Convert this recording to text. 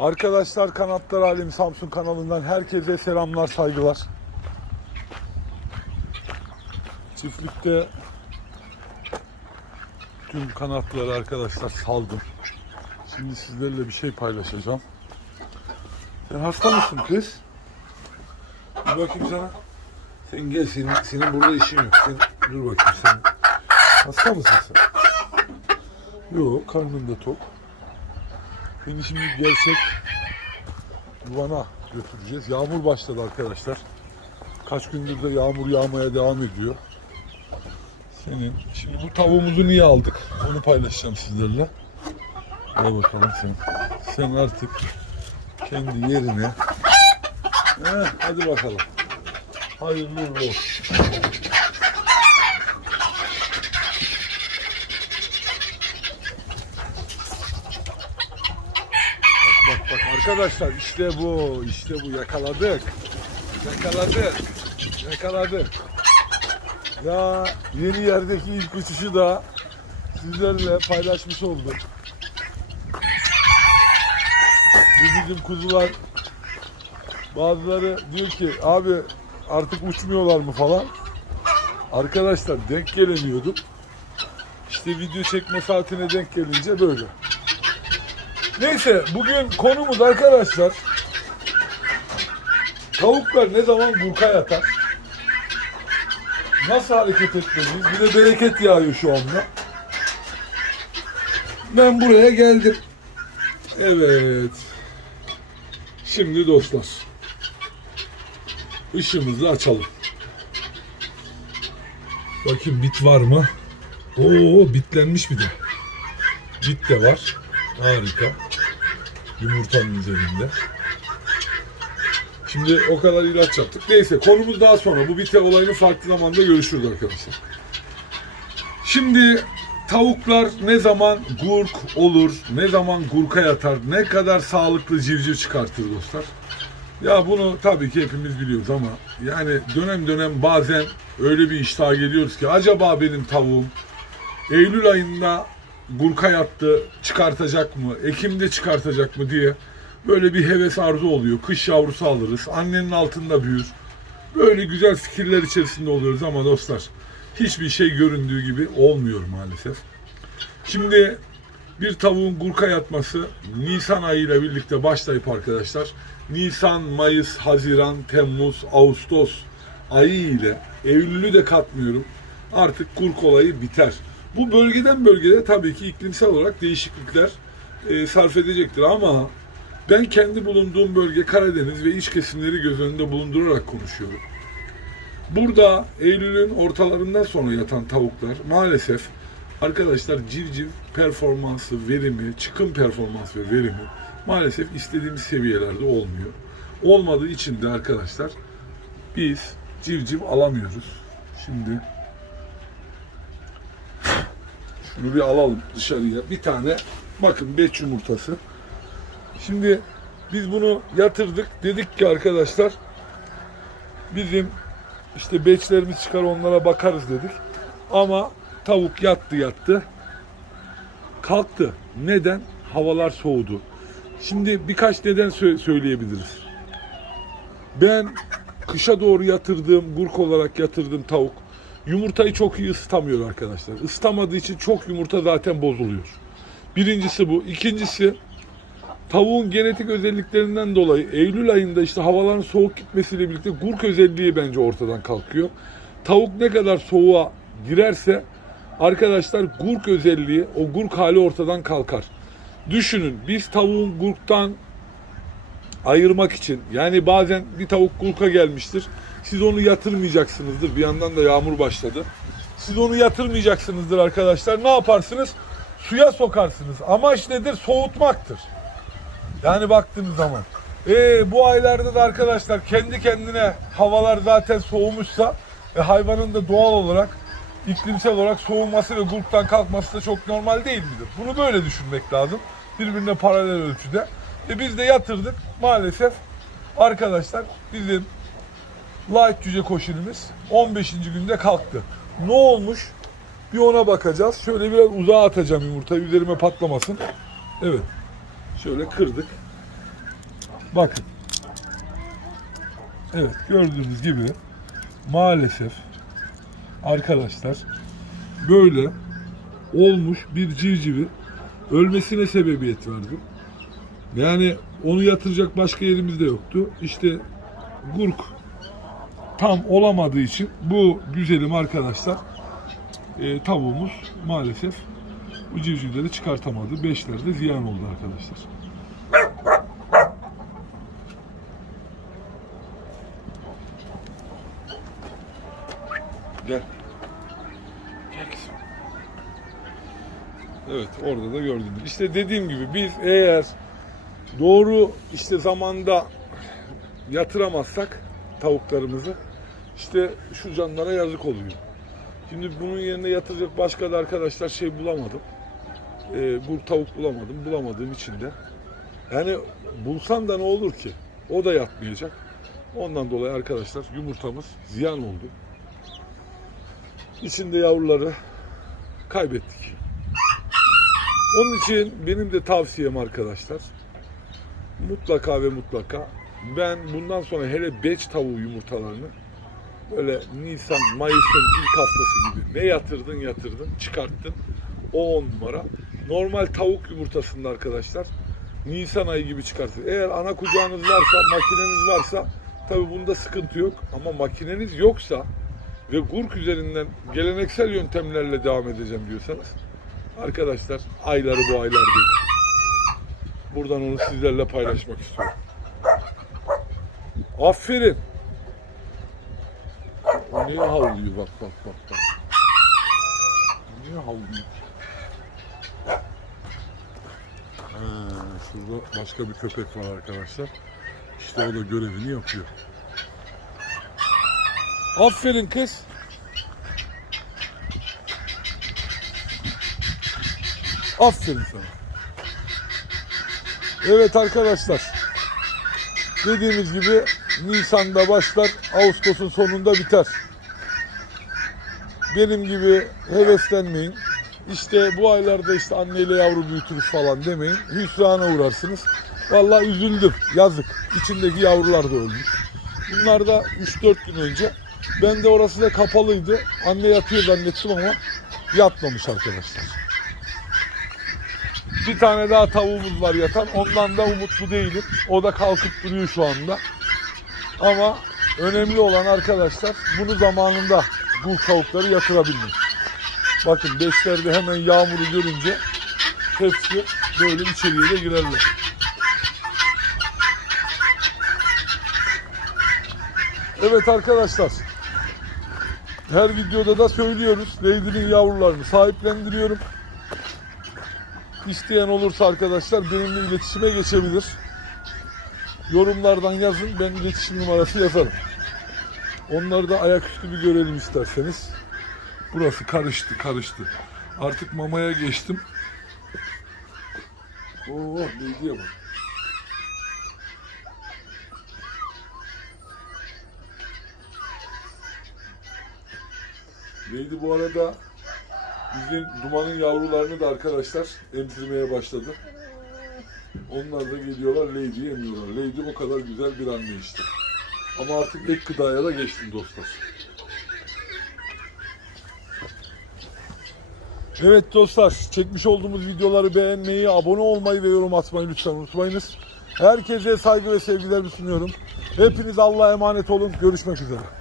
Arkadaşlar Kanatlar Alemi Samsun kanalından herkese selamlar saygılar. Çiftlikte tüm kanatları arkadaşlar saldım. Şimdi sizlerle bir şey paylaşacağım. Sen hasta mısın kız? Bir bakayım sana. Sen gel senin, senin burada işin yok. Sen dur bakayım sen. Hasta mısın sen? Yok karnın da tok. Seni şimdi gerçek yuvana götüreceğiz. Yağmur başladı arkadaşlar. Kaç gündür de yağmur yağmaya devam ediyor. Senin şimdi bu tavuğumuzu niye aldık? Onu paylaşacağım sizlerle. Gel bakalım sen. Sen artık kendi yerine. Heh, hadi bakalım. Hayırlı olsun. Bak bak arkadaşlar işte bu işte bu yakaladık. Yakaladık. Yakaladık. Ya yeni yerdeki ilk uçuşu da sizlerle paylaşmış olduk. Bu bizim kuzular bazıları diyor ki abi artık uçmuyorlar mı falan. Arkadaşlar denk gelemiyordum. İşte video çekme saatine denk gelince böyle. Neyse bugün konumuz arkadaşlar tavuklar ne zaman gurka yatar? Nasıl hareket etmeliyiz? Bir de bereket yağıyor şu anda. Ben buraya geldim. Evet. Şimdi dostlar. Işığımızı açalım. Bakayım bit var mı? Oo bitlenmiş bir de. Bit de var. Harika. Yumurtanın üzerinde. Şimdi o kadar ilaç yaptık. Neyse konumuz daha sonra. Bu bite olayını farklı zamanda görüşürüz arkadaşlar. Şimdi tavuklar ne zaman gurk olur, ne zaman gurka yatar, ne kadar sağlıklı civciv çıkartır dostlar. Ya bunu tabii ki hepimiz biliyoruz ama yani dönem dönem bazen öyle bir iştaha geliyoruz ki acaba benim tavuğum Eylül ayında gurka yattı çıkartacak mı, Ekim'de çıkartacak mı diye böyle bir heves arzu oluyor. Kış yavrusu alırız, annenin altında büyür. Böyle güzel fikirler içerisinde oluyoruz ama dostlar hiçbir şey göründüğü gibi olmuyor maalesef. Şimdi bir tavuğun gurka yatması Nisan ayıyla birlikte başlayıp arkadaşlar Nisan, Mayıs, Haziran, Temmuz, Ağustos ayı ile Eylül'ü de katmıyorum. Artık gurk olayı biter. Bu bölgeden bölgede tabii ki iklimsel olarak değişiklikler e, sarf edecektir ama ben kendi bulunduğum bölge Karadeniz ve iç kesimleri göz önünde bulundurarak konuşuyorum. Burada Eylül'ün ortalarından sonra yatan tavuklar maalesef arkadaşlar civciv performansı, verimi, çıkım performans ve verimi maalesef istediğimiz seviyelerde olmuyor. Olmadığı için de arkadaşlar biz civciv alamıyoruz. Şimdi şunu bir alalım dışarıya. Bir tane bakın beç yumurtası. Şimdi biz bunu yatırdık. Dedik ki arkadaşlar bizim işte beçlerimiz çıkar onlara bakarız dedik. Ama tavuk yattı yattı. Kalktı. Neden? Havalar soğudu. Şimdi birkaç neden sö- söyleyebiliriz. Ben kışa doğru yatırdığım, gurk olarak yatırdığım tavuk yumurtayı çok iyi ısıtamıyor arkadaşlar. Isıtamadığı için çok yumurta zaten bozuluyor. Birincisi bu. İkincisi tavuğun genetik özelliklerinden dolayı Eylül ayında işte havaların soğuk gitmesiyle birlikte gurk özelliği bence ortadan kalkıyor. Tavuk ne kadar soğuğa girerse arkadaşlar gurk özelliği, o gurk hali ortadan kalkar. Düşünün biz tavuğun gurktan ayırmak için yani bazen bir tavuk gurka gelmiştir. Siz onu yatırmayacaksınızdır. Bir yandan da yağmur başladı. Siz onu yatırmayacaksınızdır arkadaşlar. Ne yaparsınız? Suya sokarsınız. Amaç nedir? Soğutmaktır. Yani baktığınız zaman. Ee, bu aylarda da arkadaşlar kendi kendine havalar zaten soğumuşsa e, hayvanın da doğal olarak iklimsel olarak soğuması ve gurktan kalkması da çok normal değil midir? Bunu böyle düşünmek lazım. Birbirine paralel ölçüde. E biz de yatırdık maalesef arkadaşlar bizim light cüce koşunumuz 15. günde kalktı. Ne olmuş? Bir ona bakacağız. Şöyle biraz uzağa atacağım yumurtayı üzerime patlamasın. Evet. Şöyle kırdık. Bakın. Evet gördüğünüz gibi maalesef arkadaşlar böyle olmuş bir civcivi ölmesine sebebiyet verdi. Yani onu yatıracak başka yerimiz de yoktu. İşte gurk tam olamadığı için bu güzelim arkadaşlar e, tavuğumuz maalesef bu civcivleri çıkartamadı. Beşler de ziyan oldu arkadaşlar. Gel. Evet orada da gördünüz. İşte dediğim gibi biz eğer doğru işte zamanda yatıramazsak tavuklarımızı işte şu canlara yazık oluyor. Şimdi bunun yerine yatıracak başka da arkadaşlar şey bulamadım. Ee, bu tavuk bulamadım. Bulamadığım için de. Yani bulsam da ne olur ki? O da yatmayacak. Ondan dolayı arkadaşlar yumurtamız ziyan oldu. İçinde yavruları kaybettik. Onun için benim de tavsiyem arkadaşlar mutlaka ve mutlaka ben bundan sonra hele beç tavuğu yumurtalarını böyle Nisan, Mayıs'ın ilk haftası gibi ne yatırdın yatırdın çıkarttın o on numara. Normal tavuk yumurtasında arkadaşlar Nisan ayı gibi çıkartın. Eğer ana kucağınız varsa, makineniz varsa tabi bunda sıkıntı yok. Ama makineniz yoksa ve gurk üzerinden geleneksel yöntemlerle devam edeceğim diyorsanız arkadaşlar ayları bu aylar değil. Buradan onu sizlerle paylaşmak istiyorum. Aferin. O niye havlıyor bak bak bak bak. Niye havlıyor? Ha, şurada başka bir köpek var arkadaşlar. İşte o da görevini yapıyor. Aferin kız. Aferin sana. Evet arkadaşlar. Dediğimiz gibi Nisan'da başlar, Ağustos'un sonunda biter. Benim gibi heveslenmeyin. İşte bu aylarda işte anneyle yavru büyütürüz falan demeyin. Hüsrana uğrarsınız. Vallahi üzüldüm. Yazık. İçindeki yavrular da ölmüş. Bunlar da 3-4 gün önce. Ben de orası da kapalıydı. Anne yatıyor zannettim ama yatmamış arkadaşlar. Bir tane daha tavuğumuz var yatan. Ondan da umutlu değilim. O da kalkıp duruyor şu anda. Ama önemli olan arkadaşlar bunu zamanında bu tavukları yatırabilmek. Bakın beşlerde hemen yağmuru görünce hepsi böyle içeriye de girerler. Evet arkadaşlar. Her videoda da söylüyoruz. Lady'nin yavrularını sahiplendiriyorum. İsteyen olursa arkadaşlar benimle iletişime geçebilir. Yorumlardan yazın. Ben iletişim numarası yazarım. Onları da ayaküstü bir görelim isterseniz. Burası karıştı karıştı. Artık mamaya geçtim. Oo Lady'ye bak. Lady bu arada bizim dumanın yavrularını da arkadaşlar emzirmeye başladı. Onlar da geliyorlar Lady'yi emiyorlar. Lady o kadar güzel bir anne işte. Ama artık ek gıdaya da geçtim dostlar. Evet dostlar, çekmiş olduğumuz videoları beğenmeyi, abone olmayı ve yorum atmayı lütfen unutmayınız. Herkese saygı ve sevgilerimi sunuyorum. Hepiniz Allah'a emanet olun. Görüşmek üzere.